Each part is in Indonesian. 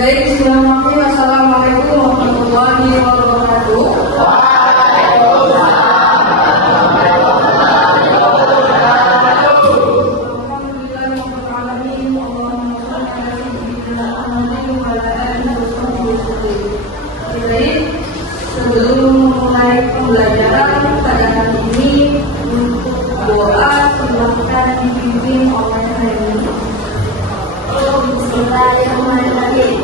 Baik, bismillahirrahmanirrahim. Assalamualaikum warahmatullahi wabarakatuh. Baik, sebelum memulai pembelajaran pada hari ini, untuk doa silahkan dipimpin oleh Reni. Bismillahirrahmanirrahim.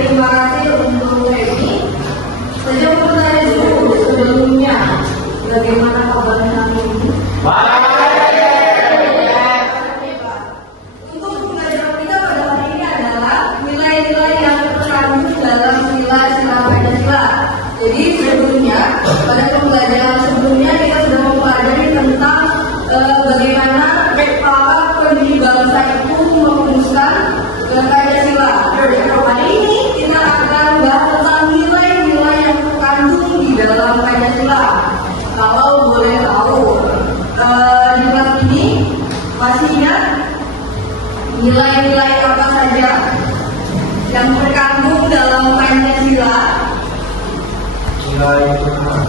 Terima kasih untuk Reni. Saya mau bertanya dulu sebelumnya, bagaimana kabarnya hari ini? Untuk pembelajaran kita pada hari ini adalah nilai-nilai yang terkandung dalam sila-sila Pancasila. Jadi sebelumnya, pada pembelajaran sebelumnya kita sudah mempelajari tentang bagaimana para pendiri bangsa itu merumuskan Pancasila. Hari ini kita akan bahas tentang nilai-nilai yang terkandung di dalam Pancasila. Kalau boleh tahu, di kelas ini masih ingat nilai-nilai apa saja yang terkandung dalam Pancasila? Nilai Tuhan,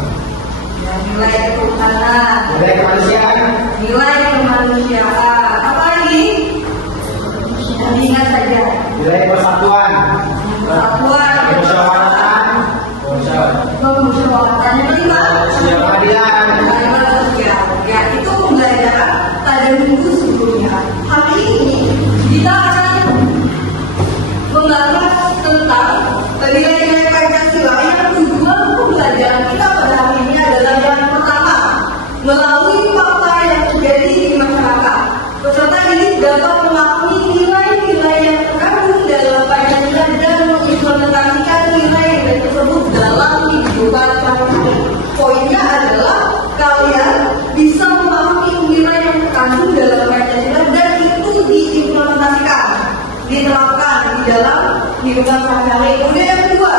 Nilai ketuhanan, nilai kemanusiaan, nilai kemanusiaan. Apa lagi? Yang ingat saja. nilai persatuan, Persatuan, kemusyawaratan, kemusyawaratan. Yang kelima, keadilan. Ya, itu pembelajaran pada minggu sebelumnya. Hari ini kita akan membahas tentang nilai-nilai Pancasila yang tujuan pembelajaran kita pada hari ini adalah yang pertama, melalui fakta yang terjadi di masyarakat. Peserta ini dapat memahami nilai-nilai yang terkandung dalam Pancasila dan mengimplementasikan nilai-nilai tersebut dalam kehidupan sehari-hari. Poinnya adalah kalian bisa memahami nilai yang terkandung dalam Pancasila dan itu diimplementasikan, diterapkan di dalam kehidupan sehari-hari. Kemudian yang kedua,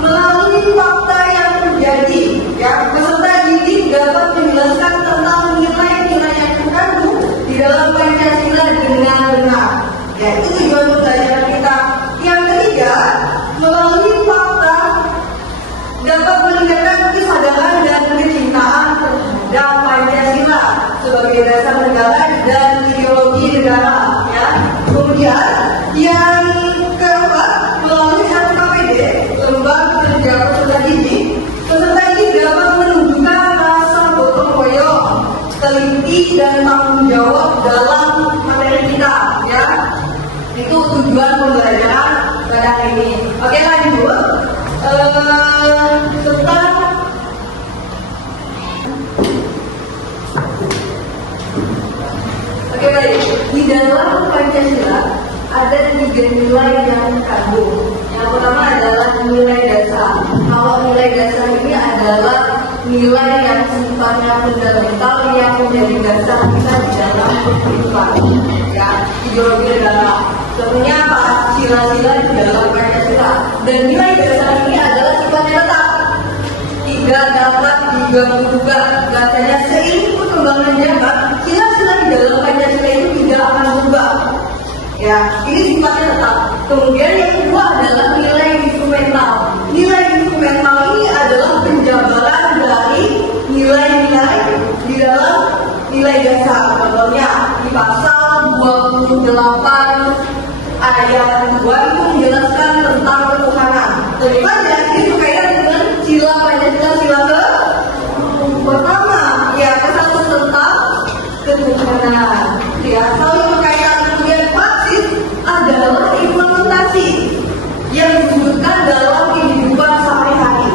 melalui fakta yang terjadi, ya, peserta didik dapat menjelaskan tentang nilai-nilai yang terkandung di dalam Pancasila dengan benar. Ya, itu tujuan pembelajaran kita. Yang ketiga, melalui fakta dapat meningkatkan kesadaran dan kecintaan terhadap Pancasila sebagai dasar negara dan ideologi negara. Ya. Kemudian yang keempat, melalui LKPD, Lembaga Kerja Peserta Didik, peserta didik dapat menunjukkan rasa gotong royong, teliti dan tanggung jawab dalam materi kita. Ya. Itu tujuan pembelajaran pada hari ini. Oke, lanjut. Oke, baik. Di dalam Pancasila ada 3 nilai yang terkandung. Yang pertama adalah nilai dasar. Kalau nilai dasar ini adalah nilai yang sifatnya fundamental yang menjadi dasar kita di dalam kehidupan. Ya, ideologi negara. Contohnya apa? Sila-sila di dalam Pancasila. Dan nilai dasar ini adalah sifatnya tetap, tidak dapat diganggu-gugat. Katanya seiring perkembangan zaman, sila-sila di dalam Pancasila itu tidak akan berubah. Ya, ini sifatnya tetap. Kemudian yang kedua adalah nilai instrumental. Nilai instrumental ini adalah penjabaran dari nilai-nilai di dalam nilai dasar. Contohnya di pasal 28 ayat 2 itu menjelaskan tentang ketuhanan. Terlibat ya, ini berkaitan dengan sila Pancasila, sila ke pertama, ya, kesatu tentang ketuhanan. Ya, kalau berkaitan kemudian praksis adalah implementasi yang disebutkan dalam kehidupan sehari-hari.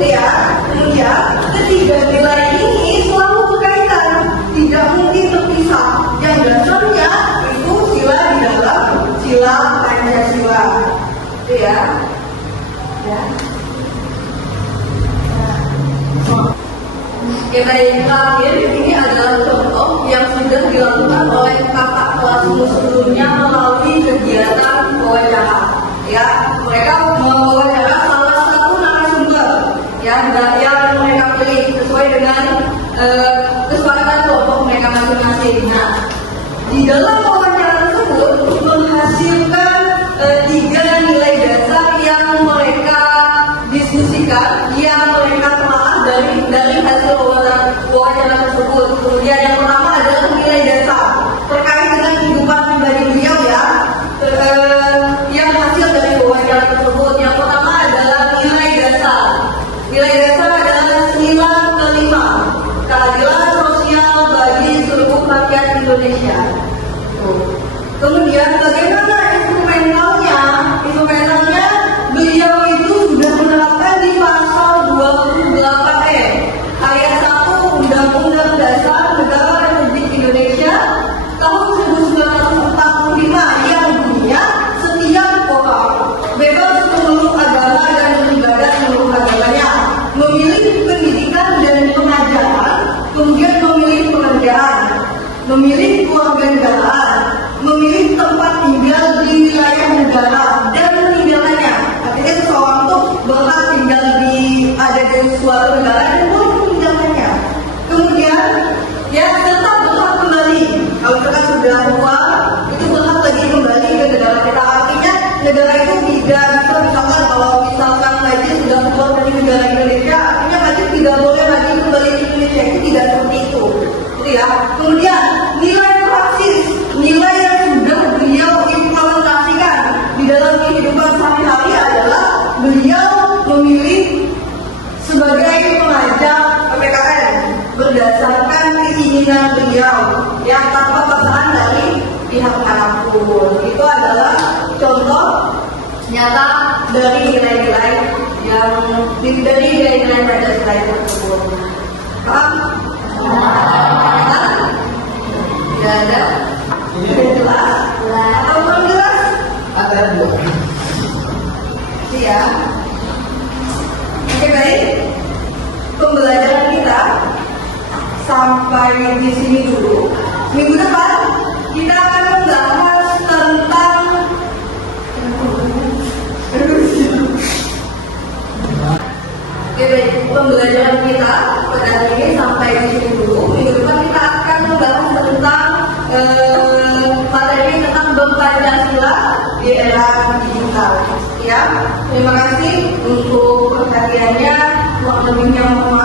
Ya, kemudian ketiga nilai ini selalu berkaitan, tidak mungkin terpisah. Yang dasarnya itu sila di dalam sila Pancasila. Ya. Ya. Ya, baik, terakhir ini adalah contoh yang sudah dilakukan oleh kakak kelasmu sebelumnya melalui kegiatan wawancara. Ya, mereka mewawancara salah satu narasumber. Ya, di dalam wawancara tersebut menghasilkan 3 nilai dasar yang mereka diskusikan, yang mereka telah dari hasil wawancara tersebut. Kemudian yang pertama adalah nilai dasar terkait dengan kehidupan pribadi beliau ya, yang hasil dari wawancara tersebut. Yang pertama adalah nilai dasar. Nilai dasar adalah nilai kelima, keadilan sosial bagi seluruh rakyat Indonesia. Kemudian bagaimana instrumentalnya? Instrumentalnya beliau itu sudah menerapkan di pasal 28E ayat 1 Undang-Undang Dasar Negara Republik Indonesia tahun 1945 yang bunyinya setiap orang bebas memeluk agama dan beribadah menurut agamanya, memilih pendidikan dan pengajaran, kemudian memilih pekerjaan, memilih kewarganegaraan, memilih tempat tinggal di wilayah negara dan meninggalkannya. Artinya seseorang itu berhak tinggal ada di suatu negara dan boleh meninggalkannya. Kemudian ya tetap berhak kembali. Kalau kita sudah tua itu berhak lagi kembali ke negara kita. Artinya negara itu tidak bisa misalkan kalau misalkan Najib sudah keluar dari negara Indonesia, artinya Najib tidak boleh lagi kembali ke Indonesia. Itu tidak seperti itu. Gitu ya. Kemudian nilai praksis, nilai yang sudah beliau implementasikan di dalam kehidupan sehari-hari adalah beliau memilih sebagai pengajar PPKN berdasarkan keinginan beliau yang tanpa paksaan dari pihak manapun. Itu adalah contoh nyata dari nilai-nilai yang dari nilai-nilai Pancasila tersebut. Paham? Tidak ada? Sudah jelas? Atau belum jelas? Ada 2. Iya. Oke baik. Pembelajaran kita sampai di sini dulu. Minggu depan kita akan membahas tentang Oke baik. Pembelajaran kita pada hari ini sampai di sini dulu. Minggu depan kita akan membahas tentang materi tentang Bank Pancasila di era digital. Ya, terima kasih untuk perhatiannya. Kurang lebihnya mohon